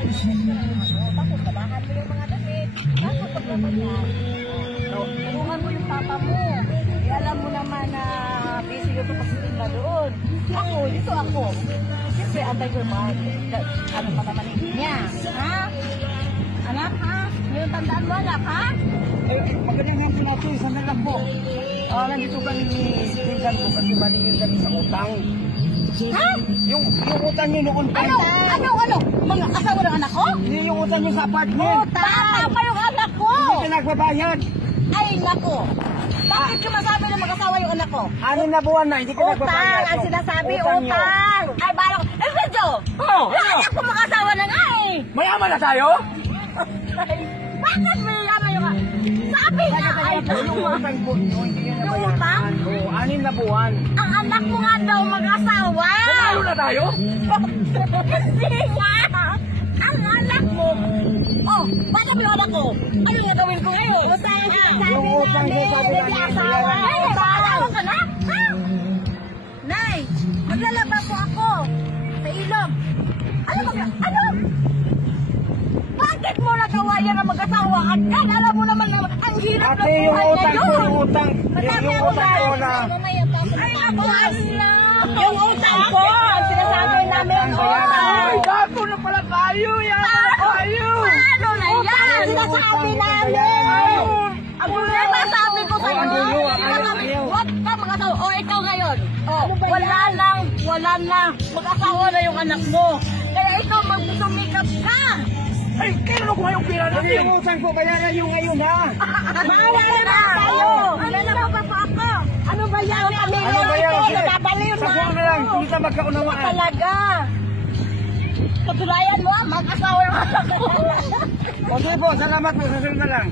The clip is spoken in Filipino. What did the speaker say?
Tapos tabahan mo yung mga damit. Tapos paglaban niya, tulungan mo yung papa mo. Eh, alam mo naman na busy yung pagsisimba doon. Ako, dito ako. Siyempre, antay ko yung mga, ano pa naman niya. Ha? Anak, ha? Ngayon tandaan mo, anak, ha? Magaling yung pinatoy, sandal lang po. Nandito kami ni Pinsan ko kasi malingin kami sa utang. Ha? Yung utang nyo noon pa. Ano? Mga asawa ng anak ko? Hindi yung utang nyo sa apartment. Tama pa yung anak ko! Hindi ka nagbabayad. Ay, nako! Bakit ka masabi na mag-asawa yung anak ko? 6 na buwan na, hindi ka nagbabayad. Utang! Ang sinasabi, Utang nyo. utang! Ay, balak! Eh, medyo! Oh, ano? Anak ko mag-asawa na nga eh! Mayaman na tayo? Bakit may yaman yung... Sabi nga! Ay, Yung utang po nyo, hindi nyo Yung nabayaran. Oo, 6 na buwan. ang anak mo nga daw mag-asawa! Panalo na tayo? Hindi nga! Ang anak mo! Oh, bakit yung anak ko? Ano nga gawin ko ngayon? Utang nga! Yung utang nyo, sabi Hindi namin, asawa! bayaran. Ay, asawa ka na? Ha? Nay, maglalaba po ako sa ilog. Ano ba? Ano? Bakit mo natawayan na mag-asawa ka? Alam mo naman na ang hirap Ate, ng yung buhay utang ko, ngayon. yung utang. Madami Yung ako utang ko na. Ay, ako na. Yung utang ko, ang sinasabi namin, Ay, utang. gago na pala tayo. Yan na tayo. Paano na yan? Ang sinasabi namin. Ang problema sabi ko sa'yo. Ano yun? Ayaw. Huwag ka mag-asawa. O, ikaw ngayon. O, wala na. Mag-asawa na yung anak mo. Kaya ikaw magsumikap ka. Ay, kailan ko yung pira natin? Yung utang ko, bayaran yung ngayon, ha? Bahala na tayo. Ano na pa ako? Ano ba yan? Ano ba yan? Sige, Nababaliw na sabuhan na lang. ako. Hindi ka magkaunawaan. Talaga. Katulayan mo, mag-asawa yung anak ko. Okay po, salamat po. Sasunod na lang.